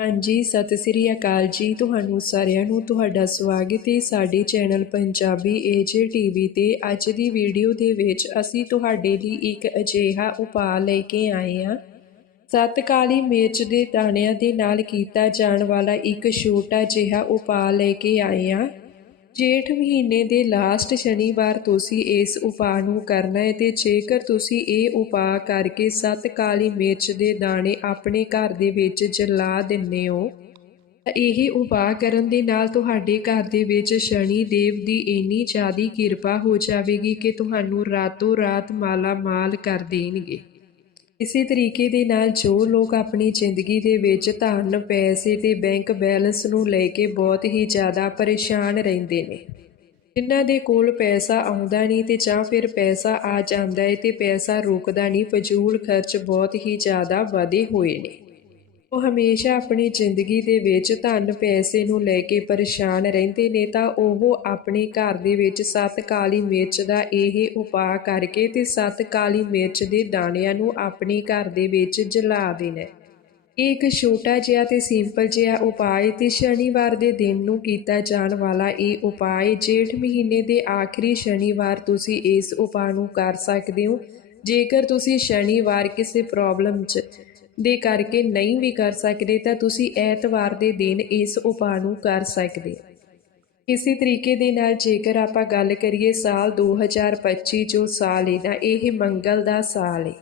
ਹਾਂਜੀ, ਸਤਿ ਸ੍ਰੀ ਅਕਾਲ ਜੀ। ਤੁਹਾਨੂੰ ਸਾਰਿਆਂ ਨੂੰ ਤੁਹਾਡਾ ਸਵਾਗਤ ਹੈ ਸਾਡੇ ਚੈਨਲ ਪੰਜਾਬੀ ਏਜੇ ਟੀਵੀ ਤੇ। ਅੱਜ ਦੀ ਵੀਡੀਓ ਦੇ ਵਿੱਚ ਅਸੀਂ ਤੁਹਾਡੇ ਲਈ ਇੱਕ ਅਜਿਹਾ ਉਪਾਅ ਲੈ ਕੇ ਆਏ ਹਾਂ। ਸੱਤ ਕਾਲੀ ਮਿਰਚ ਦੇ ਦਾਣਿਆਂ ਦੇ ਨਾਲ ਕੀਤਾ ਜਾਣ ਵਾਲਾ ਇੱਕ ਛੋਟਾ ਜਿਹਾ ਉਪਾਅ ਲੈ ਕੇ ਆਏ ਹਾਂ। ਜੇਠ ਮਹੀਨੇ ਦੇ ਲਾਸਟ ਸ਼ਨੀਵਾਰ ਤੁਸੀਂ ਇਸ ਉਪਾਅ ਨੂੰ ਕਰਨਾ ਹੈ ਤੇ ਜੇਕਰ ਤੁਸੀਂ ਇਹ ਉਪਾਅ ਕਰਕੇ ਸੱਤ ਕਾਲੀ ਮਿਰਚ ਦੇ ਦਾਣੇ ਆਪਣੇ ਘਰ ਦੇ ਵਿੱਚ ਜਲਾ ਦਿੰਦੇ ਹੋ, ਤਾਂ ਇਹ ਉਪਾਅ ਕਰਨ ਦੇ ਨਾਲ ਤੁਹਾਡੇ ਘਰ ਦੇ ਵਿੱਚ ਸ਼ਨੀ ਦੇਵ ਦੀ ਇੰਨੀ ਜ਼ਿਆਦੀ ਕਿਰਪਾ ਹੋ ਜਾਵੇਗੀ ਕਿ ਤੁਹਾਨੂੰ ਰਾਤੋਂ ਰਾਤ ਮਾਲਾ ਮਾਲ ਕਰ ਦੇਣਗੇ। ਇਸੇ ਤਰੀਕੇ ਦੇ ਨਾਲ ਜੋ ਲੋਕ ਆਪਣੀ ਜ਼ਿੰਦਗੀ ਦੇ ਵਿੱਚ ਧਨ, ਪੈਸੇ ਤੇ ਬੈਂਕ ਬੈਲੈਂਸ ਨੂੰ ਲੈ ਕੇ ਬਹੁਤ ਹੀ ਜ਼ਿਆਦਾ ਪਰੇਸ਼ਾਨ ਰਹਿੰਦੇ ਨੇ। ਜਿਨ੍ਹਾਂ ਦੇ ਕੋਲ ਪੈਸਾ ਆਉਂਦਾ ਨਹੀਂ ਤੇ ਜਾਂ ਫਿਰ ਪੈਸਾ ਆ ਜਾਂਦਾ ਹੈ ਤੇ ਪੈਸਾ ਰੁਕਦਾ ਨਹੀਂ, ਫਜ਼ੂਲ ਖਰਚ ਬਹੁਤ ਹੀ ਜ਼ਿਆਦਾ ਵਧੇ ਹੋਏ ਨੇ। ਉਹ ਹਮੇਸ਼ਾ ਆਪਣੀ ਜ਼ਿੰਦਗੀ ਦੇ ਵਿੱਚ ਧਨ, ਪੈਸੇ ਨੂੰ ਲੈ ਕੇ ਪਰੇਸ਼ਾਨ ਰਹਿੰਦੇ ਨੇ ਤਾਂ ਉਹ ਆਪਣੇ ਘਰ ਦੇ ਵਿੱਚ ਸੱਤ ਕਾਲੀ ਮਿਰਚ ਦਾ ਇਹ ਉਪਾਅ ਕਰਕੇ ਤੇ ਸੱਤ ਕਾਲੀ ਮਿਰਚ ਦੇ ਦਾਣਿਆਂ ਨੂੰ ਆਪਣੇ ਘਰ ਦੇ ਵਿੱਚ ਜਲਾ ਦੇਣਾ। ਇਹ ਇੱਕ ਛੋਟਾ ਜਿਹਾ ਤੇ ਸਿੰਪਲ ਜਿਹਾ ਉਪਾਅ ਹੈ ਤੇ ਸ਼ਨੀਵਾਰ ਦੇ ਦਿਨ ਨੂੰ ਕੀਤਾ ਜਾਣ ਵਾਲਾ ਇਹ ਉਪਾਅ ਜੇਠ ਮਹੀਨੇ ਦੇ ਆਖਰੀ ਸ਼ਨੀਵਾਰ ਤੁਸੀਂ ਇਸ ਉਪਾਅ ਨੂੰ ਕਰ ਸਕਦੇ ਹੋ। ਜੇਕਰ ਤੁਸੀਂ ਸ਼ਨੀਵਾਰ ਕਿਸੇ ਪ੍ਰੋਬਲਮ 'ਚ ਦੇ ਕਰਕੇ ਨਹੀਂ ਵੀ ਕਰ ਸਕਦੇ ਤਾਂ ਤੁਸੀਂ ਐਤਵਾਰ ਦੇ ਦਿਨ ਇਸ ਉਪਾਅ ਨੂੰ ਕਰ ਸਕਦੇ ਹੋ। ਇਸੇ ਤਰੀਕੇ ਦੇ ਨਾਲ ਜੇਕਰ ਆਪਾਂ ਗੱਲ ਕਰੀਏ ਸਾਲ 2025 ਜੋ ਸਾਲ ਹੈ ਨਾ, ਇਹ ਮੰਗਲ ਦਾ ਸਾਲ ਹੈ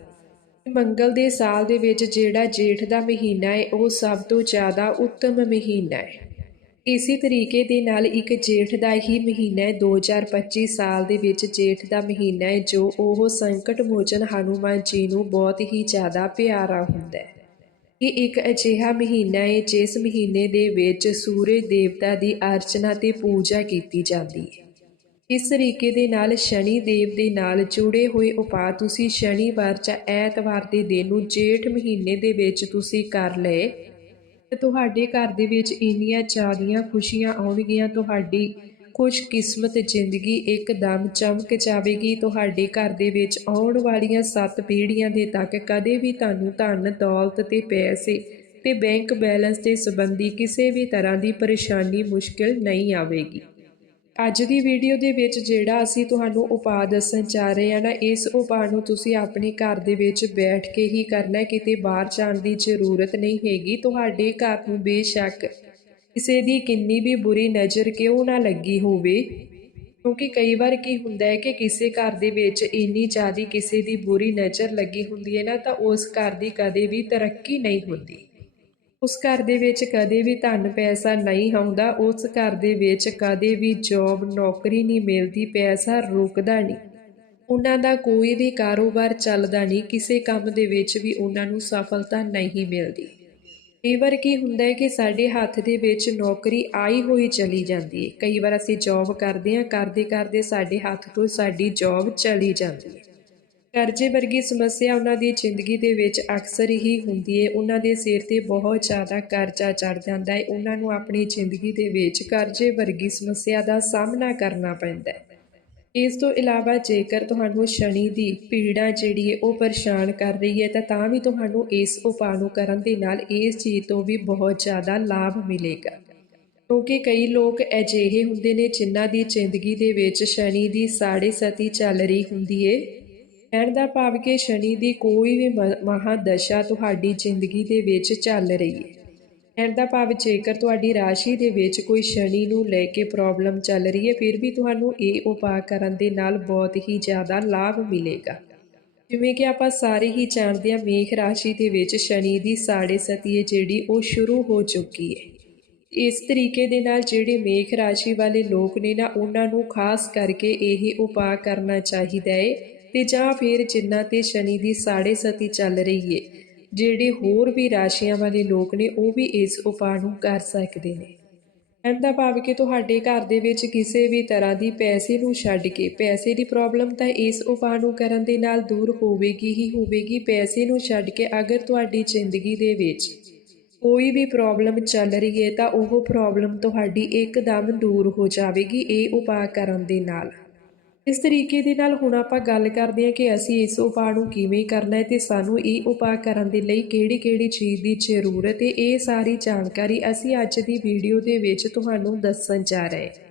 ਮੰਗਲ ਦੇ ਸਾਲ ਦੇ ਵਿੱਚ ਜਿਹੜਾ ਜੇਠ ਦਾ ਮਹੀਨਾ ਹੈ ਉਹ ਸਭ ਤੋਂ ਜ਼ਿਆਦਾ ਉੱਤਮ ਮਹੀਨਾ ਹੈ ਇਸੇ ਤਰੀਕੇ ਦੇ ਨਾਲ ਇੱਕ ਜੇਠ ਦਾ ਹੀ ਮਹੀਨਾ ਹੈ। 2025 ਸਾਲ ਦੇ ਵਿੱਚ ਜੇਠ ਦਾ ਮਹੀਨਾ ਹੈ, ਜੋ ਉਹ ਸੰਕਟ ਮੋਚਨ ਹਨੂਮਾਨ ਜੀ ਨੂੰ ਬਹੁਤ ਹੀ ਜ਼ਿਆਦਾ ਪਿਆਰਾ ਹੁੰਦਾ ਹੈ। ਇਹ ਇੱਕ ਅਜਿਹਾ ਮਹੀਨਾ ਹੈ, ਜਿਸ ਮਹੀਨੇ ਦੇ ਵਿੱਚ ਸੂਰਜ ਦੇਵਤਾ ਦੀ ਅਰਚਨਾ ਤੇ ਪੂਜਾ ਕੀਤੀ ਜਾਂਦੀ ਹੈ। ਇਸ ਤਰੀਕੇ ਦੇ ਨਾਲ ਸ਼ਨੀ ਦੇਵ ਦੇ ਨਾਲ ਜੁੜੇ ਹੋਏ ਉਪਾਅ ਤੁਸੀਂ ਸ਼ਨੀਵਾਰ ਜਾਂ ਐਤਵਾਰ ਦੇ ਦਿਨ ਨੂੰ ਜੇਠ ਮਹੀਨੇ ਦੇ ਵਿੱਚ ਤੁਸੀਂ ਕਰ ਲਏ। ਤੁਹਾਡੇ ਘਰ ਦੇ ਵਿੱਚ ਇੰਨੀਆਂ ਜ਼ਿਆਦੀਆਂ ਖੁਸ਼ੀਆਂ ਆਉਣਗੀਆਂ, ਤੁਹਾਡੀ ਖੁਸ਼ਕਿਸਮਤ ਜ਼ਿੰਦਗੀ ਇੱਕਦਮ ਚਮਕ ਜਾਵੇਗੀ। ਤੁਹਾਡੇ ਘਰ ਦੇ ਵਿੱਚ ਆਉਣ ਵਾਲੀਆਂ ਸੱਤ ਪੀੜ੍ਹੀਆਂ ਦੇ ਤੱਕ ਕਦੇ ਵੀ ਤੁਹਾਨੂੰ ਧਨ, ਦੌਲਤ ਤੇ ਪੈਸੇ ਤੇ ਬੈਂਕ ਬੈਲੈਂਸ ਦੇ ਸੰਬੰਧੀ ਕਿਸੇ ਵੀ ਤਰ੍ਹਾਂ ਦੀ ਪਰੇਸ਼ਾਨੀ ਮੁਸ਼ਕਿਲ ਨਹੀਂ ਆਵੇਗੀ। ਅੱਜ ਦੀ ਵੀਡੀਓ ਦੇ ਵਿੱਚ ਜਿਹੜਾ ਅਸੀਂ ਤੁਹਾਨੂੰ ਉਪਾਅ ਦੱਸਣ ਜਾ ਰਹੇ ਹਾਂ ਨਾ, ਇਸ ਉਪਾਅ ਨੂੰ ਤੁਸੀਂ ਆਪਣੇ ਘਰ ਦੇ ਵਿੱਚ ਬੈਠ ਕੇ ਹੀ ਕਰਨਾ ਕਿਤੇ ਬਾਹਰ ਜਾਣ ਦੀ ਜ਼ਰੂਰਤ ਨਹੀਂ ਹੈਗੀ। ਤੁਹਾਡੇ ਘਰ ਨੂੰ ਬੇਸ਼ੱਕ ਕਿਸੇ ਦੀ ਕਿੰਨੀ ਵੀ ਬੁਰੀ ਨਜ਼ਰ ਕਿਉਂ ਨਾ ਲੱਗੀ ਹੋਵੇ, ਕਿਉਂਕਿ ਕਈ ਵਾਰ ਕੀ ਹੁੰਦਾ ਹੈ ਕਿ ਕਿਸੇ ਘਰ ਦੇ ਵਿੱਚ ਇੰਨੀ ਜ਼ਿਆਦਾ ਕਿਸੇ ਦੀ ਬੁਰੀ ਨਜ਼ਰ ਲੱਗੀ ਹੁੰਦੀ ਹੈ ਨਾ, ਤਾਂ ਉਸ ਘਰ ਦੀ ਕਦੇ ਵੀ ਤਰੱਕੀ ਨਹੀਂ ਹੁੰਦੀ। ਉਸ ਘਰ ਦੇ ਵਿੱਚ ਕਦੇ ਵੀ ਧਨ ਪੈਸਾ ਨਹੀਂ ਆਉਂਦਾ, ਉਸ ਘਰ ਦੇ ਵਿੱਚ ਕਦੇ ਵੀ ਜੌਬ ਨੌਕਰੀ ਨਹੀਂ ਮਿਲਦੀ, ਪੈਸਾ ਰੁਕਦਾ ਨਹੀਂ। ਉਹਨਾਂ ਦਾ ਕੋਈ ਵੀ ਕਾਰੋਬਾਰ ਚੱਲਦਾ ਨਹੀਂ, ਕਿਸੇ ਕੰਮ ਦੇ ਵਿੱਚ ਵੀ ਉਹਨਾਂ ਨੂੰ ਸਫਲਤਾ ਨਹੀਂ ਮਿਲਦੀ। ਕਈ ਵਾਰ ਕੀ ਹੁੰਦਾ ਹੈ ਕਿ ਸਾਡੇ ਹੱਥ ਦੇ ਵਿੱਚ ਨੌਕਰੀ ਆਈ ਹੋਈ ਚਲੀ ਜਾਂਦੀ ਹੈ। ਕਈ ਵਾਰ ਅਸੀਂ ਜੌਬ ਕਰਦੇ ਹਾਂ, ਕਰਦੇ ਕਰਦੇ ਸਾਡੇ ਹੱਥ ਤੋਂ ਸਾਡੀ ਜੌਬ ਚਲੀ ਜਾਂਦੀ ਹੈ। ਕਰਜ਼ੇ ਵਰਗੀ ਸਮੱਸਿਆ ਉਹਨਾਂ ਦੀ ਜ਼ਿੰਦਗੀ ਦੇ ਵਿੱਚ ਅਕਸਰ ਹੀ ਹੁੰਦੀ ਹੈ ਉਹਨਾਂ ਦੇ ਸਿਰ ਤੇ ਬਹੁਤ ਜ਼ਿਆਦਾ ਕਰਜ਼ਾ ਚੜ ਜਾਂਦਾ ਹੈ ਉਹਨਾਂ ਨੂੰ ਆਪਣੀ ਜ਼ਿੰਦਗੀ ਦੇ ਵਿੱਚ ਕਰਜ਼ੇ ਵਰਗੀ ਸਮੱਸਿਆ ਦਾ ਸਾਹਮਣਾ ਕਰਨਾ ਪੈਂਦਾ ਹੈ ਇਸ ਤੋਂ ਇਲਾਵਾ ਜੇਕਰ ਤੁਹਾਨੂੰ ਸ਼ਨੀ ਦੀ ਪੀੜਾ ਜਿਹੜੀ ਹੈ ਉਹ ਪਰੇਸ਼ਾਨ ਕਰ ਰਹੀ ਹੈ ਤਾਂ ਤਾਂ ਵੀ ਤੁਹਾਨੂੰ ਇਸ ਉਪਾਅ ਨੂੰ ਕਰਨ ਦੇ ਨਾਲ ਇਸ ਚੀਜ਼ ਤੋਂ ਵੀ ਬਹੁਤ ਜ਼ਿਆਦਾ ਲਾਭ ਮਿਲੇਗਾ। ਕਿਉਂਕਿ ਕਈ ਲੋਕ ਅਜਿਹੇ ਹੁੰਦੇ ਨੇ ਜਿਨ੍ਹਾਂ ਦੀ ਜ਼ਿੰਦਗੀ ਦੇ ਵਿੱਚ ਸ਼ਨੀ ਦੀ ਸਾੜੇ ਸਤੀ ਚੱਲ ਰਹੀ ਹੁੰਦੀ ਹੈ ਕਹਿਣ ਦਾ ਭਾਵ ਕਿ ਸ਼ਨੀ ਦੀ ਕੋਈ ਵੀ ਮ- ਮਹਾਦਸ਼ਾ ਤੁਹਾਡੀ ਜ਼ਿੰਦਗੀ ਦੇ ਵਿੱਚ ਚੱਲ ਰਹੀ ਹੈ ਕਹਿਣ ਦਾ ਭਾਵ ਜੇਕਰ ਤੁਹਾਡੀ ਰਾਸ਼ੀ ਦੇ ਵਿੱਚ ਕੋਈ ਸ਼ਨੀ ਨੂੰ ਲੈ ਕੇ ਪ੍ਰੋਬਲਮ ਚੱਲ ਰਹੀ ਹੈ ਫਿਰ ਵੀ ਤੁਹਾਨੂੰ ਇਹ ਉਪਾਅ ਕਰਨ ਦੇ ਨਾਲ ਬਹੁਤ ਹੀ ਜ਼ਿਆਦਾ ਲਾਭ ਮਿਲੇਗਾ। ਜਿਵੇਂ ਕਿ ਆਪਾਂ ਸਾਰੇ ਹੀ ਜਾਣਦੇ ਹਾਂ, ਮੇਖ ਰਾਸ਼ੀ ਦੇ ਵਿੱਚ ਸ਼ਨੀ ਦੀ ਸਾੜੇ ਸਤੀ ਹੈ ਜਿਹੜੀ ਉਹ ਸ਼ੁਰੂ ਹੋ ਚੁੱਕੀ ਹੈ ਇਸ ਤਰੀਕੇ ਦੇ ਨਾਲ ਜਿਹੜੇ ਮੇਖ ਰਾਸ਼ੀ ਵਾਲੇ ਲੋਕ ਨੇ ਨਾ, ਉਹਨਾਂ ਨੂੰ ਖਾਸ ਕਰਕੇ ਇਹ ਉਪਾਅ ਕਰਨਾ ਚਾਹੀਦਾ ਹੈ ਤੇ ਜਾਂ ਫਿਰ ਜਿਨ੍ਹਾਂ ਤੇ ਸ਼ਨੀ ਦੀ ਸਾੜੇ ਸਤੀ ਚੱਲ ਰਹੀ ਹੈ ਜਿਹੜੇ ਹੋਰ ਵੀ ਰਾਸ਼ੀਆਂ ਵਾਲੇ ਲੋਕ ਨੇ, ਉਹ ਵੀ ਇਸ ਉਪਾਅ ਨੂੰ ਕਰ ਸਕਦੇ ਨੇ। ਕਹਿਣ ਦਾ ਭਾਵ ਕਿ ਤੁਹਾਡੇ ਘਰ ਦੇ ਵਿੱਚ ਕਿਸੇ ਵੀ ਤਰ੍ਹਾਂ ਦੀ ਪੈਸੇ ਨੂੰ ਛੱਡ ਕੇ, ਪੈਸੇ ਦੀ ਪ੍ਰੋਬਲਮ ਤਾਂ ਇਸ ਉਪਾਅ ਨੂੰ ਕਰਨ ਦੇ ਨਾਲ ਦੂਰ ਹੋਵੇਗੀ ਹੀ ਹੋਵੇਗੀ, ਪੈਸੇ ਨੂੰ ਛੱਡ ਕੇ ਅਗਰ ਤੁਹਾਡੀ ਜ਼ਿੰਦਗੀ ਦੇ ਵਿੱਚ ਕੋਈ ਵੀ ਪ੍ਰੋਬਲਮ ਚੱਲ ਰਹੀ ਹੈ ਤਾਂ ਉਹ ਪ੍ਰੋਬਲਮ ਤੁਹਾਡੀ ਇੱਕਦਮ ਦੂਰ ਹੋ ਜਾਵੇਗੀ, ਇਹ ਉਪਾਅ ਕਰਨ ਦੇ ਨਾਲ। ਇਸ ਤਰੀਕੇ ਦੇ ਨਾਲ ਹੁਣ ਆਪਾਂ ਗੱਲ ਕਰਦੇ ਹਾਂ ਕਿ ਅਸੀਂ ਇਸ ਉਪਾਅ ਨੂੰ ਕਿਵੇਂ ਕਰਨਾ ਹੈ ਤੇ ਸਾਨੂੰ ਇਹ ਉਪਾਅ ਕਰਨ ਦੇ ਲਈ ਕਿਹੜੀ-ਕਿਹੜੀ ਚੀਜ਼ ਦੀ ਜ਼ਰੂਰਤ ਹੈ, ਇਹ ਸਾਰੀ ਜਾਣਕਾਰੀ ਅਸੀਂ ਅੱਜ ਦੀ ਵੀਡੀਓ ਦੇ ਵਿੱਚ ਤੁਹਾਨੂੰ ਦੱਸਣ ਜਾ ਰਹੇ ਹਾਂ।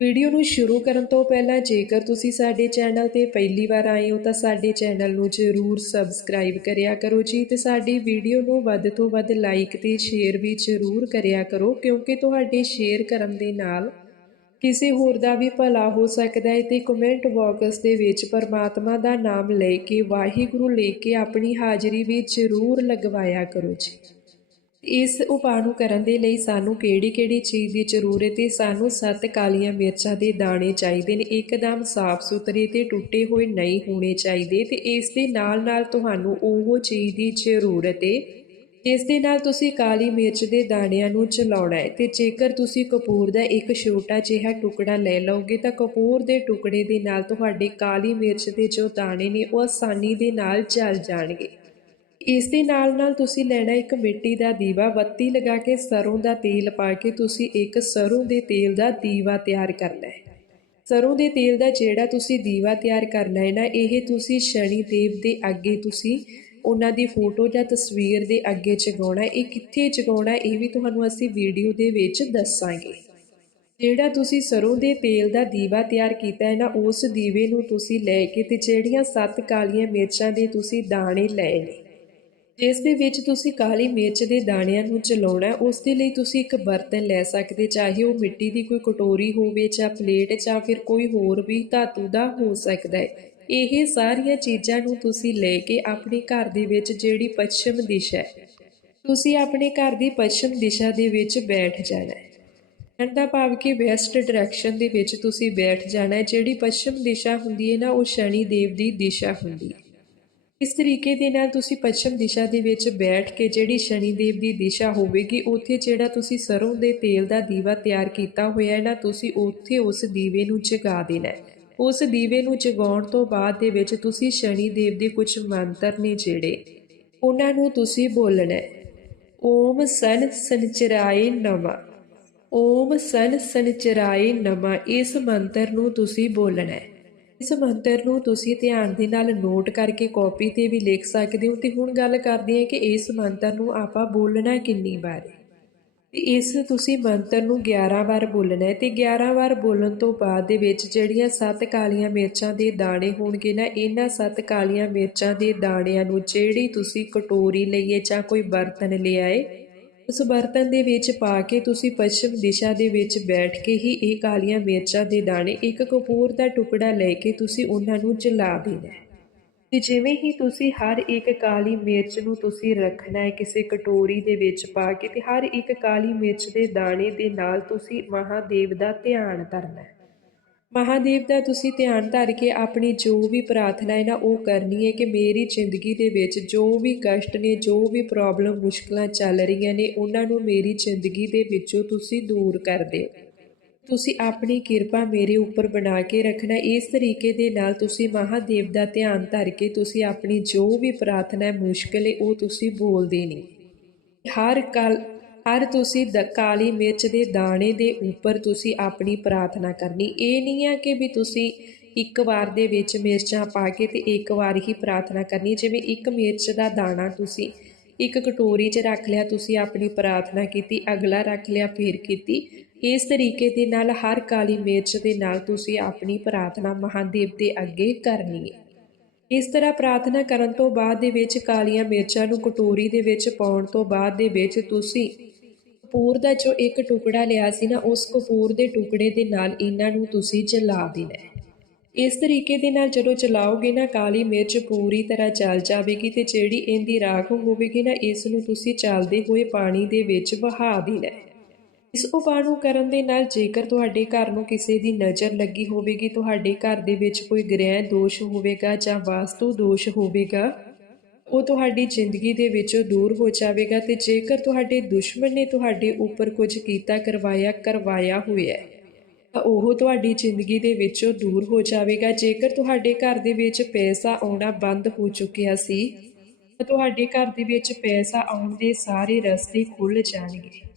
ਵੀਡੀਓ ਨੂੰ ਸ਼ੁਰੂ ਕਰਨ ਤੋਂ ਪਹਿਲਾਂ ਜੇਕਰ ਤੁਸੀਂ ਸਾਡੇ ਚੈਨਲ ਤੇ ਪਹਿਲੀ ਵਾਰ ਆਏ ਹੋ ਤਾਂ ਸਾਡੇ ਚੈਨਲ ਨੂੰ ਜ਼ਰੂਰ ਸਬਸਕ੍ਰਾਈਬ ਕਰਿਆ ਕਰੋ ਜੀ ਤੇ ਸਾਡੀ ਵੀਡੀਓ ਨੂੰ ਵੱਧ ਤੋਂ ਵੱਧ ਲਾਈਕ ਤੇ ਸ਼ੇਅਰ ਵੀ ਜ਼ਰੂਰ ਕਰਿਆ ਕਰੋ ਕਿਉਂਕਿ ਤੁਹਾਡੇ ਸ਼ੇਅਰ ਕਰਨ ਦੇ ਨਾਲ ਕਿਸੇ ਹੋਰ ਦਾ ਵੀ ਭਲਾ ਹੋ ਸਕਦਾ ਹੈ ਤੇ ਕਮੈਂਟ ਬਾਕਸ ਦੇ ਵਿੱਚ ਪਰਮਾਤਮਾ ਦਾ ਨਾਮ ਲੈ ਕੇ, ਵਾਹਿਗੁਰੂ ਲੈ ਕੇ ਆਪਣੀ ਹਾਜ਼ਰੀ ਵੀ ਜ਼ਰੂਰ ਲਗਵਾਇਆ ਕਰੋ ਜੀ। ਇਸ ਉਪਾਅ ਨੂੰ ਕਰਨ ਦੇ ਲਈ ਸਾਨੂੰ ਕਿਹੜੀ-ਕਿਹੜੀ ਚੀਜ਼ ਦੀ ਜ਼ਰੂਰਤ ਹੈ? ਸਾਨੂੰ ਸੱਤ ਕਾਲੀਆਂ ਮਿਰਚਾਂ ਦੇ ਦਾਣੇ ਚਾਹੀਦੇ ਨੇ। ਇੱਕਦਮ ਸਾਫ਼ ਸੁਥਰੇ ਤੇ ਟੁੱਟੇ ਹੋਏ ਨਹੀਂ ਹੋਣੇ ਚਾਹੀਦੇ ਤੇ ਇਸ ਦੇ ਨਾਲ-ਨਾਲ ਤੁਹਾਨੂੰ ਉਹ ਚੀਜ਼ ਦੀ ਜ਼ਰੂਰਤ ਹੈ। ਇਸ ਦੇ ਨਾਲ ਤੁਸੀਂ ਕਾਲੀ ਮਿਰਚ ਦੇ ਦਾਣਿਆਂ ਨੂੰ ਚਲਾਉਣਾ ਹੈ ਤੇ ਜੇਕਰ ਤੁਸੀਂ ਕਪੂਰ ਦਾ ਇੱਕ ਛੋਟਾ ਜਿਹਾ ਟੁਕੜਾ ਲੈ ਲਓਗੇ ਤਾਂ ਕਪੂਰ ਦੇ ਟੁਕੜੇ ਦੇ ਨਾਲ ਤੁਹਾਡੇ ਕਾਲੀ ਮਿਰਚ ਦੇ ਜੋ ਦਾਣੇ ਨੇ ਉਹ ਆਸਾਨੀ ਦੇ ਨਾਲ ਜਲ ਜਾਣਗੇ। ਇਸ ਦੇ ਨਾਲ ਨਾਲ ਤੁਸੀਂ ਲੈਣਾ ਇੱਕ ਮਿੱਟੀ ਦਾ ਦੀਵਾ ਬੱਤੀ ਲਗਾ ਕੇ ਸਰੋਂ ਦਾ ਤੇਲ ਪਾ ਕੇ ਤੁਸੀਂ ਇੱਕ ਸਰੋਂ ਦੇ ਤੇਲ ਦਾ ਦੀਵਾ ਤਿਆਰ ਕਰਨਾ ਹੈ। ਸਰੋਂ ਦੇ ਤੇਲ ਦਾ ਜਿਹੜਾ ਤੁਸੀਂ ਦੀਵਾ ਤਿਆਰ ਕਰਨਾ ਹੈ ਨਾ, ਇਹ ਤੁਸੀਂ ਸ਼ਨੀ ਦੇਵ ਦੇ ਅੱਗੇ ਤੁਸੀਂ ਉਹਨਾਂ ਦੀ ਫੋਟੋ ਜਾਂ ਤਸਵੀਰ ਦੇ ਅੱਗੇ ਜਗਾਉਣਾ ਇਹ ਕਿੱਥੇ ਜਗਾਉਣਾ ਇਹ ਵੀ ਤੁਹਾਨੂੰ ਅਸੀਂ ਵੀਡੀਓ ਦੇ ਵਿੱਚ ਦੱਸਾਂਗੇ। ਜਿਹੜਾ ਤੁਸੀਂ ਸਰੋਂ ਦੇ ਤੇਲ ਦਾ ਦੀਵਾ ਤਿਆਰ ਕੀਤਾ ਹੈ ਨਾ ਉਸ ਦੀਵੇ ਨੂੰ ਤੁਸੀਂ ਲੈ ਕੇ ਤੇ ਜਿਹੜੀਆਂ ਸੱਤ ਕਾਲੀਆਂ ਮਿਰਚਾਂ ਦੇ ਤੁਸੀਂ ਦਾਣੇ ਲਏ ਨੇ ਜਿਸ ਦੇ ਵਿੱਚ ਤੁਸੀਂ ਕਾਲੀ ਮਿਰਚ ਦੇ ਦਾਣਿਆਂ ਨੂੰ ਚਲਾਉਣਾ ਹੈ, ਉਸ ਦੇ ਲਈ ਤੁਸੀਂ ਇੱਕ ਬਰਤਨ ਲੈ ਸਕਦੇ ਚਾਹੇ ਉਹ ਮਿੱਟੀ ਦੀ ਕੋਈ ਕਟੋਰੀ ਹੋਵੇ ਜਾਂ ਪਲੇਟ ਜਾਂ ਫਿਰ ਕੋਈ ਹੋਰ ਵੀ ਧਾਤੂ ਦਾ ਹੋ ਸਕਦਾ ਹੈ। ਇਹ ਸਾਰੀਆਂ ਚੀਜ਼ਾਂ ਨੂੰ ਤੁਸੀਂ ਲੈ ਕੇ ਆਪਣੇ ਘਰ ਦੇ ਵਿੱਚ ਜਿਹੜੀ ਪੱਛਮ ਦਿਸ਼ਾ ਹੈ, ਤੁਸੀਂ ਆਪਣੇ ਘਰ ਦੀ ਪੱਛਮ ਦਿਸ਼ਾ ਦੇ ਵਿੱਚ ਬੈਠ ਜਾਣਾ ਹੈ। ਕਹਿਣ ਦਾ ਭਾਵ ਕਿ ਵੈਸਟ ਡਾਇਰੈਕਸ਼ਨ ਦੇ ਵਿੱਚ ਤੁਸੀਂ ਬੈਠ ਜਾਣਾ ਹੈ, ਜਿਹੜੀ ਪੱਛਮ ਦਿਸ਼ਾ ਹੁੰਦੀ ਹੈ ਨਾ, ਉਹ ਸ਼ਨੀ ਦੇਵ ਦੀ ਦਿਸ਼ਾ ਹੁੰਦੀ ਹੈ। ਇਸ ਤਰੀਕੇ ਦੇ ਨਾਲ ਤੁਸੀਂ ਪੱਛਮ ਦਿਸ਼ਾ ਦੇ ਵਿੱਚ ਬੈਠ ਕੇ ਜਿਹੜੀ ਸ਼ਨੀ ਦੇਵ ਦੀ ਦਿਸ਼ਾ ਹੋਵੇਗੀ, ਉੱਥੇ ਜਿਹੜਾ ਤੁਸੀਂ ਸਰੋਂ ਦੇ ਤੇਲ ਦਾ ਦੀਵਾ ਤਿਆਰ ਕੀਤਾ ਹੋਇਆ ਹੈ ਨਾ, ਤੁਸੀਂ ਉੱਥੇ ਉਸ ਦੀਵੇ ਨੂੰ ਜਗਾ ਦੇਣਾ ਹੈ। ਉਸ ਦੀਵੇ ਨੂੰ ਜਗਾਉਣ ਤੋਂ ਬਾਅਦ ਦੇ ਵਿੱਚ ਤੁਸੀਂ ਸ਼ਨੀ ਦੇਵ ਦੇ ਕੁਝ ਮੰਤਰ ਨੇ ਜਿਹੜੇ, ਉਹਨਾਂ ਨੂੰ ਤੁਸੀਂ ਬੋਲਣਾ ਹੈ। ਓਮ ਸਨ ਸੰਚਰਾਏ ਨਮਾ, ਓਮ ਸਨ ਸੰਚਰਾਏ ਨਮਾ, ਇਸ ਮੰਤਰ ਨੂੰ ਤੁਸੀਂ ਬੋਲਣਾ ਹੈ। ਇਸ ਮੰਤਰ ਨੂੰ ਤੁਸੀਂ ਧਿਆਨ ਦੇ ਨਾਲ ਨੋਟ ਕਰਕੇ ਕਾਪੀ ਤੇ ਵੀ ਲਿਖ ਸਕਦੇ ਹੋ ਤੇ ਹੁਣ ਗੱਲ ਕਰਦੇ ਹਾਂ ਕਿ ਇਸ ਮੰਤਰ ਨੂੰ ਆਪਾਂ ਬੋਲਣਾ ਕਿੰਨੀ ਵਾਰ ਹੈ। ਇਸ ਤੁਸੀਂ ਮੰਤਰ ਨੂੰ 11 ਵਾਰ ਬੋਲਣਾ ਹੈ ਤੇ 11 ਵਾਰ ਬੋਲਣ ਤੋਂ ਬਾਅਦ ਦੇ ਵਿੱਚ ਜਿਹੜੀਆਂ ਸੱਤ ਕਾਲੀਆਂ ਮਿਰਚਾਂ ਦੇ ਦਾਣੇ ਹੋਣਗੇ ਨਾ, ਇਹਨਾਂ ਸੱਤ ਕਾਲੀਆਂ ਮਿਰਚਾਂ ਦੇ ਦਾਣਿਆਂ ਨੂੰ ਜਿਹੜੀ ਤੁਸੀਂ ਕਟੋਰੀ ਲਈਏ ਜਾਂ ਕੋਈ ਬਰਤਨ ਲਿਆਏ ਉਸ ਬਰਤਨ ਦੇ ਵਿੱਚ ਪਾ ਕੇ ਤੁਸੀਂ ਪੱਛਮ ਦਿਸ਼ਾ ਦੇ ਵਿੱਚ ਬੈਠ ਕੇ ਹੀ ਇਹ ਕਾਲੀਆਂ ਮਿਰਚਾਂ ਦੇ ਦਾਣੇ ਇੱਕ ਕਪੂਰ ਦਾ ਟੁਕੜਾ ਲੈ ਕੇ ਤੁਸੀਂ ਉਹਨਾਂ ਨੂੰ ਜਲਾ ਦੇਣਾ ਤੇ ਜਿਵੇਂ ਹੀ ਤੁਸੀਂ ਹਰ ਇੱਕ ਕਾਲੀ ਮਿਰਚ ਨੂੰ ਤੁਸੀਂ ਰੱਖਣਾ ਹੈ, ਕਿਸੇ ਕਟੋਰੀ ਦੇ ਵਿੱਚ ਪਾ ਕੇ ਤੇ ਹਰ ਇੱਕ ਕਾਲੀ ਮਿਰਚ ਦੇ ਦਾਣੇ ਦੇ ਨਾਲ ਤੁਸੀਂ ਮਹਾਦੇਵ ਦਾ ਧਿਆਨ ਧਰਨਾ ਹੈ। ਮਹਾਦੇਵ ਦਾ ਤੁਸੀਂ ਧਿਆਨ ਧਰ ਕੇ ਆਪਣੀ ਜੋ ਵੀ ਪ੍ਰਾਰਥਨਾ ਹੈ ਨਾ, ਉਹ ਕਰਨੀ ਹੈ ਕਿ ਮੇਰੀ ਜ਼ਿੰਦਗੀ ਦੇ ਵਿੱਚ ਜੋ ਵੀ ਕਸ਼ਟ ਨੇ, ਜੋ ਵੀ ਪ੍ਰੋਬਲਮ ਮੁਸ਼ਕਲਾਂ ਚੱਲ ਰਹੀਆਂ ਨੇ, ਉਹਨਾਂ ਨੂੰ ਮੇਰੀ ਜ਼ਿੰਦਗੀ ਦੇ ਵਿੱਚੋਂ ਤੁਸੀਂ ਦੂਰ ਕਰ ਦਿਓ। ਤੁਸੀਂ ਆਪਣੀ ਕਿਰਪਾ ਮੇਰੇ ਉੱਪਰ ਬਣਾ ਕੇ ਰੱਖਣਾ, ਇਸ ਤਰੀਕੇ ਦੇ ਨਾਲ ਤੁਸੀਂ ਮਹਾਦੇਵ ਦਾ ਧਿਆਨ ਧਰ ਕੇ ਤੁਸੀਂ ਆਪਣੀ ਜੋ ਵੀ ਪ੍ਰਾਰਥਨਾ ਮੁਸ਼ਕਲ ਹੈ, ਉਹ ਤੁਸੀਂ ਬੋਲ ਦੇਣੀ ਹਰ ਕਲ, ਹਰ ਤੁਸੀਂ ਦ, ਕਾਲੀ ਮਿਰਚ ਦੇ ਦਾਣੇ ਦੇ ਉੱਪਰ ਤੁਸੀਂ ਆਪਣੀ ਪ੍ਰਾਰਥਨਾ ਕਰਨੀ। ਇਹ ਨਹੀਂ ਹੈ ਕਿ ਵੀ ਤੁਸੀਂ ਇੱਕ ਵਾਰ ਦੇ ਵਿੱਚ ਮਿਰਚਾਂ ਪਾ ਕੇ ਤੇ ਇੱਕ ਵਾਰ ਹੀ ਪ੍ਰਾਰਥਨਾ ਕਰਨੀ। ਜਿਵੇਂ ਇੱਕ ਮਿਰਚ ਦਾ ਦਾਣਾ ਤੁਸੀਂ ਇੱਕ ਕਟੋਰੀ 'ਚ ਰੱਖ ਲਿਆ, ਤੁਸੀਂ ਆਪਣੀ ਪ੍ਰਾਰਥਨਾ ਕੀਤੀ, ਅਗਲਾ ਰੱਖ ਲਿਆ, ਫੇਰ ਕੀਤੀ। ਇਸ ਤਰੀਕੇ ਦੇ ਨਾਲ ਹਰ ਕਾਲੀ ਮਿਰਚ ਦੇ ਨਾਲ ਤੁਸੀਂ ਆਪਣੀ ਪ੍ਰਾਰਥਨਾ ਮਹਾਦੇਵ ਦੇ ਅੱਗੇ ਕਰਨੀ ਹੈ। ਇਸ ਤਰ੍ਹਾਂ ਪ੍ਰਾਰਥਨਾ ਕਰਨ ਤੋਂ ਬਾਅਦ ਦੇ ਵਿੱਚ ਕਾਲੀਆਂ ਮਿਰਚਾਂ ਨੂੰ ਕਟੋਰੀ ਦੇ ਵਿੱਚ ਪਾਉਣ ਤੋਂ ਬਾਅਦ ਦੇ ਵਿੱਚ ਤੁਸੀਂ ਕਪੂਰ ਦਾ ਜੋ ਇੱਕ ਟੁਕੜਾ ਲਿਆ ਸੀ ਨਾ, ਉਸ ਕਪੂਰ ਦੇ ਟੁਕੜੇ ਦੇ ਨਾਲ ਇਹਨਾਂ ਨੂੰ ਤੁਸੀਂ ਜਲਾ ਦੇਣਾ ਇਸ ਤਰੀਕੇ ਦੇ ਨਾਲ ਜਦੋਂ ਚਲਾਓਗੇ ਨਾ, ਕਾਲੀ ਮਿਰਚ ਪੂਰੀ ਤਰ੍ਹਾਂ ਜਲ ਜਾਵੇਗੀ ਤੇ ਜਿਹੜੀ ਇਹਦੀ ਰਾਖ ਹੋਵੇਗੀ ਨਾ, ਇਸ ਨੂੰ ਤੁਸੀਂ ਚੱਲਦੇ ਹੋਏ ਪਾਣੀ ਦੇ ਵਿੱਚ ਵਹਾ ਦੇਣਾ ਇਸ ਉਪਾਅ ਨੂੰ ਕਰਨ ਦੇ ਨਾਲ ਜੇਕਰ ਤੁਹਾਡੇ ਘਰ ਨੂੰ ਕਿਸੇ ਦੀ ਨਜ਼ਰ ਲੱਗੀ ਹੋਵੇਗੀ, ਤੁਹਾਡੇ ਘਰ ਦੇ ਵਿੱਚ ਕੋਈ ਗ੍ਰਹਿ ਦੋਸ਼ ਹੋਵੇਗਾ ਜਾਂ ਵਾਸਤੂ ਦੋਸ਼ ਹੋਵੇਗਾ, ਉਹ ਤੁਹਾਡੀ ਜ਼ਿੰਦਗੀ ਦੇ ਵਿੱਚੋਂ ਦੂਰ ਹੋ ਜਾਵੇਗਾ ਤੇ ਜੇਕਰ ਤੁਹਾਡੇ ਦੁਸ਼ਮਣ ਨੇ ਤੁਹਾਡੇ ਉੱਪਰ ਕੁਝ ਕੀਤਾ, ਕਰਵਾਇਆ ਕਰਵਾਇਆ ਹੋਇਆ ਤਾਂ ਉਹ ਤੁਹਾਡੀ ਜ਼ਿੰਦਗੀ ਦੇ ਵਿੱਚੋਂ ਦੂਰ ਹੋ ਜਾਵੇਗਾ। ਜੇਕਰ ਤੁਹਾਡੇ ਘਰ ਦੇ ਵਿੱਚ ਪੈਸਾ ਆਉਣਾ ਬੰਦ ਹੋ ਚੁੱਕਿਆ ਸੀ, ਤਾਂ ਤੁਹਾਡੇ ਘਰ ਦੇ ਵਿੱਚ ਪੈਸਾ ਆਉਣ ਦੇ ਸਾਰੇ ਰਸਤੇ ਖੁੱਲ ਜਾਣਗੇ।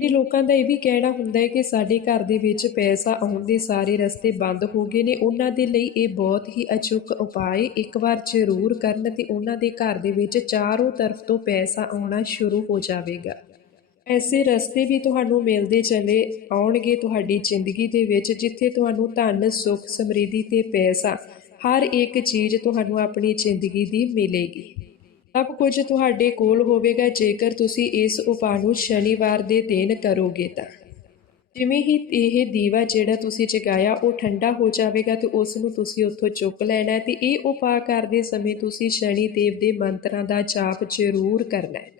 ਕਈ ਲੋਕਾਂ ਦਾ ਇਹ ਵੀ ਕਹਿਣਾ ਹੁੰਦਾ ਹੈ ਕਿ ਸਾਡੇ ਘਰ ਦੇ ਵਿੱਚ ਪੈਸਾ ਆਉਣ ਦੇ ਸਾਰੇ ਰਸਤੇ ਬੰਦ ਹੋ ਗਏ ਨੇ। ਉਹਨਾਂ ਦੇ ਲਈ ਇਹ ਬਹੁਤ ਹੀ ਅਚੂਕ ਉਪਾਅ ਇੱਕ ਵਾਰ ਜ਼ਰੂਰ ਕਰਨ ਤੇ ਉਹਨਾਂ ਦੇ ਘਰ ਦੇ ਵਿੱਚ ਚਾਰੋਂ ਤਰਫ ਤੋਂ ਪੈਸਾ ਆਉਣਾ ਸ਼ੁਰੂ ਹੋ ਜਾਵੇਗਾ। ਐਸੇ ਰਸਤੇ ਵੀ ਤੁਹਾਨੂੰ ਮਿਲਦੇ ਚਲੇ ਆਉਣਗੇ ਤੁਹਾਡੀ ਜ਼ਿੰਦਗੀ ਦੇ ਵਿੱਚ, ਜਿੱਥੇ ਤੁਹਾਨੂੰ ਧਨ, ਸੁੱਖ, ਸਮਰਿੱਧੀ ਤੇ ਪੈਸਾ, ਹਰ ਇੱਕ ਚੀਜ਼ ਤੁਹਾਨੂੰ ਆਪਣੀ ਜ਼ਿੰਦਗੀ ਦੀ ਮਿਲੇਗੀ। ਸਭ ਕੁਝ ਤੁਹਾਡੇ ਕੋਲ ਹੋਵੇਗਾ, ਜੇਕਰ ਤੁਸੀਂ ਇਸ ਉਪਾਅ ਨੂੰ ਸ਼ਨੀਵਾਰ ਦੇ ਦਿਨ ਕਰੋਗੇ ਤਾਂ। ਜਿਵੇਂ ਹੀ ਇਹ ਦੀਵਾ ਜਿਹੜਾ ਤੁਸੀਂ ਜਗਾਇਆ, ਉਹ ਠੰਡਾ ਹੋ ਜਾਵੇਗਾ ਤੇ ਉਸ ਨੂੰ ਤੁਸੀਂ ਉੱਥੋਂ ਚੁੱਕ ਲੈਣਾ ਹੈ ਤੇ ਇਹ ਉਪਾਅ ਕਰਦੇ ਸਮੇਂ ਤੁਸੀਂ ਸ਼ਨੀ ਦੇਵ ਦੇ ਮੰਤਰਾਂ ਦਾ ਜਾਪ ਜ਼ਰੂਰ ਕਰਨਾ ਹੈ।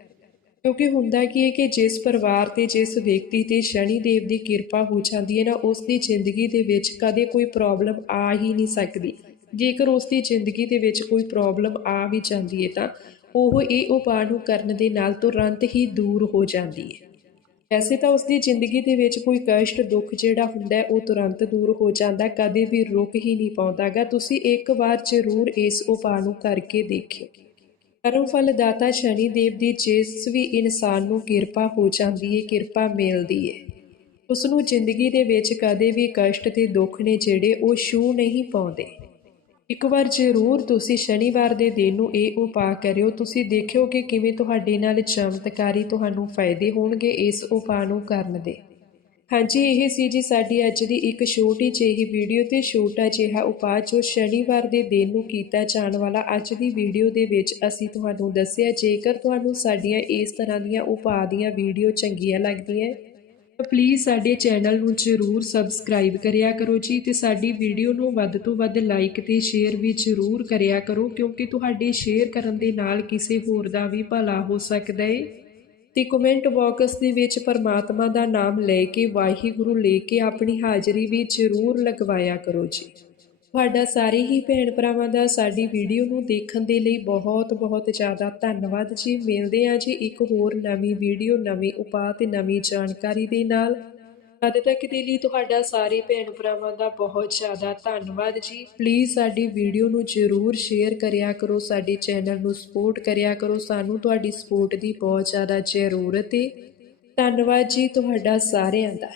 ਕਿਉਂਕਿ ਹੁੰਦਾ ਕੀ ਹੈ ਕਿ ਜਿਸ ਪਰਿਵਾਰ ਤੇ, ਜਿਸ ਵਿਅਕਤੀ ਤੇ ਸ਼ਨੀ ਦੇਵ ਦੀ ਕਿਰਪਾ ਹੋ ਜਾਂਦੀ ਹੈ ਨਾ, ਉਸ ਦੀ ਜ਼ਿੰਦਗੀ ਦੇ ਵਿੱਚ ਕਦੇ ਕੋਈ ਪ੍ਰੋਬਲਮ ਆ ਹੀ ਨਹੀਂ ਸਕਦੀ। ਜੇਕਰ ਉਸ ਦੀ ਜ਼ਿੰਦਗੀ ਦੇ ਵਿੱਚ ਕੋਈ ਪ੍ਰੋਬਲਮ ਆ ਵੀ ਜਾਂਦੀ ਹੈ ਤਾਂ ਉਹ ਇਹ ਉਪਾਅ ਨੂੰ ਕਰਨ ਦੇ ਨਾਲ ਤੁਰੰਤ ਹੀ ਦੂਰ ਹੋ ਜਾਂਦੀ ਹੈ। ਵੈਸੇ ਤਾਂ ਉਸ ਦੀ ਜ਼ਿੰਦਗੀ ਦੇ ਵਿੱਚ ਕੋਈ ਕਸ਼ਟ ਦੁੱਖ ਜਿਹੜਾ ਹੁੰਦਾ ਉਹ ਤੁਰੰਤ ਦੂਰ ਹੋ ਜਾਂਦਾ ਕਦੇ ਵੀ ਰੁਕ ਹੀ ਨਹੀਂ ਪਾਉਂਦਾਗਾ ਤੁਸੀਂ ਇੱਕ ਵਾਰ ਜ਼ਰੂਰ ਇਸ ਉਪਾਅ ਨੂੰ ਕਰਕੇ ਦੇਖਿਓ। ਕਰਮ ਫਲ ਦਾਤਾ ਸ਼ਨੀ ਦੇਵ ਦੀ ਜਿਸ ਵੀ ਇਨਸਾਨ ਨੂੰ ਕਿਰਪਾ ਹੋ ਜਾਂਦੀ ਹੈ, ਕਿਰਪਾ ਮਿਲਦੀ ਹੈ। ਉਸ ਨੂੰ ਜ਼ਿੰਦਗੀ ਦੇ ਵਿੱਚ ਕਦੇ ਵੀ ਕਸ਼ਟ ਤੇ ਦੁੱਖ ਨੇ ਜਿਹੜੇ ਉਹ ਛੂ ਨਹੀਂ ਪਾਉਂਦੇ। ਇੱਕ ਵਾਰ ਜ਼ਰੂਰ ਤੁਸੀਂ ਸ਼ਨੀਵਾਰ ਦੇ ਦਿਨ ਨੂੰ ਇਹ ਉਪਾਅ ਕਰਿਓ। ਤੁਸੀਂ ਦੇਖਿਓ ਕਿ ਕਿਵੇਂ ਤੁਹਾਡੇ ਨਾਲ ਚਮਤਕਾਰੀ ਤੁਹਾਨੂੰ ਫਾਇਦੇ ਹੋਣਗੇ ਇਸ ਉਪਾਅ ਨੂੰ ਕਰਨ ਦੇ। ਹਾਂਜੀ, ਇਹ ਸੀ ਜੀ ਸਾਡੀ ਅੱਜ ਦੀ ਇੱਕ ਛੋਟੀ ਜਿਹੀ ਵੀਡੀਓ ਤੇ ਛੋਟਾ ਜਿਹਾ ਉਪਾਅ ਜੋ ਸ਼ਨੀਵਾਰ ਦੇ ਦਿਨ ਨੂੰ ਕੀਤਾ ਜਾਣ ਵਾਲਾ ਅੱਜ ਦੀ ਵੀਡੀਓ ਦੇ ਵਿੱਚ ਅਸੀਂ ਤੁਹਾਨੂੰ ਦੱਸਿਆ, ਜੇਕਰ ਤੁਹਾਨੂੰ ਸਾਡੀਆਂ ਇਸ ਤਰ੍ਹਾਂ ਦੀਆਂ ਉਪਾਅ ਦੀਆਂ ਵੀਡੀਓ ਚੰਗੀਆਂ ਲੱਗਦੀਆਂ ਪਲੀਜ਼ ਸਾਡੇ ਚੈਨਲ ਨੂੰ ਜ਼ਰੂਰ ਸਬਸਕ੍ਰਾਈਬ ਕਰਿਆ ਕਰੋ ਜੀ ਤੇ ਸਾਡੀ ਵੀਡੀਓ ਨੂੰ ਵੱਧ ਤੋਂ ਵੱਧ ਲਾਈਕ ਤੇ ਸ਼ੇਅਰ ਵੀ ਜ਼ਰੂਰ ਕਰਿਆ ਕਰੋ ਕਿਉਂਕਿ ਤੁਹਾਡੇ ਸ਼ੇਅਰ ਕਰਨ ਦੇ ਨਾਲ ਕਿਸੇ ਹੋਰ ਦਾ ਵੀ ਭਲਾ ਹੋ ਸਕਦਾ ਹੈ ਤੇ ਕਮੈਂਟ ਬਾਕਸ ਦੇ ਵਿੱਚ ਪਰਮਾਤਮਾ ਦਾ ਨਾਮ ਲੈ ਕੇ ਵਾਹਿਗੁਰੂ ਲੈ ਕੇ ਆਪਣੀ ਹਾਜ਼ਰੀ ਵੀ ਜ਼ਰੂਰ ਲਗਵਾਇਆ ਕਰੋ ਜੀ। ਤੁਹਾਡਾ ਸਾਰੇ ਹੀ ਭੈਣ ਭਰਾਵਾਂ ਦਾ ਸਾਡੀ ਵੀਡੀਓ ਨੂੰ ਦੇਖਣ ਦੇ ਲਈ ਬਹੁਤ ਬਹੁਤ ਜ਼ਿਆਦਾ ਧੰਨਵਾਦ ਜੀ। ਮਿਲਦੇ ਹਾਂ ਜੀ ਇੱਕ ਹੋਰ ਨਵੀਂ ਵੀਡੀਓ, ਨਵੇਂ ਉਪਾਅ ਤੇ ਨਵੀਂ ਜਾਣਕਾਰੀ ਦੇ ਨਾਲ। ਤਦ ਤੱਕ ਦੇ ਲਈ ਤੁਹਾਡਾ ਸਾਰੇ ਭੈਣ ਭਰਾਵਾਂ ਦਾ ਬਹੁਤ ਜ਼ਿਆਦਾ ਧੰਨਵਾਦ ਜੀ। ਪਲੀਜ਼ ਸਾਡੀ ਵੀਡੀਓ ਨੂੰ ਜ਼ਰੂਰ ਸ਼ੇਅਰ ਕਰਿਆ ਕਰੋ, ਸਾਡੇ ਚੈਨਲ ਨੂੰ ਸਪੋਰਟ ਕਰਿਆ ਕਰੋ। ਸਾਨੂੰ ਤੁਹਾਡੀ ਸਪੋਰਟ ਦੀ ਬਹੁਤ ਜ਼ਿਆਦਾ ਜ਼ਰੂਰਤ ਹੈ ਧੰਨਵਾਦ ਜੀ ਤੁਹਾਡਾ ਸਾਰਿਆਂ ਦਾ।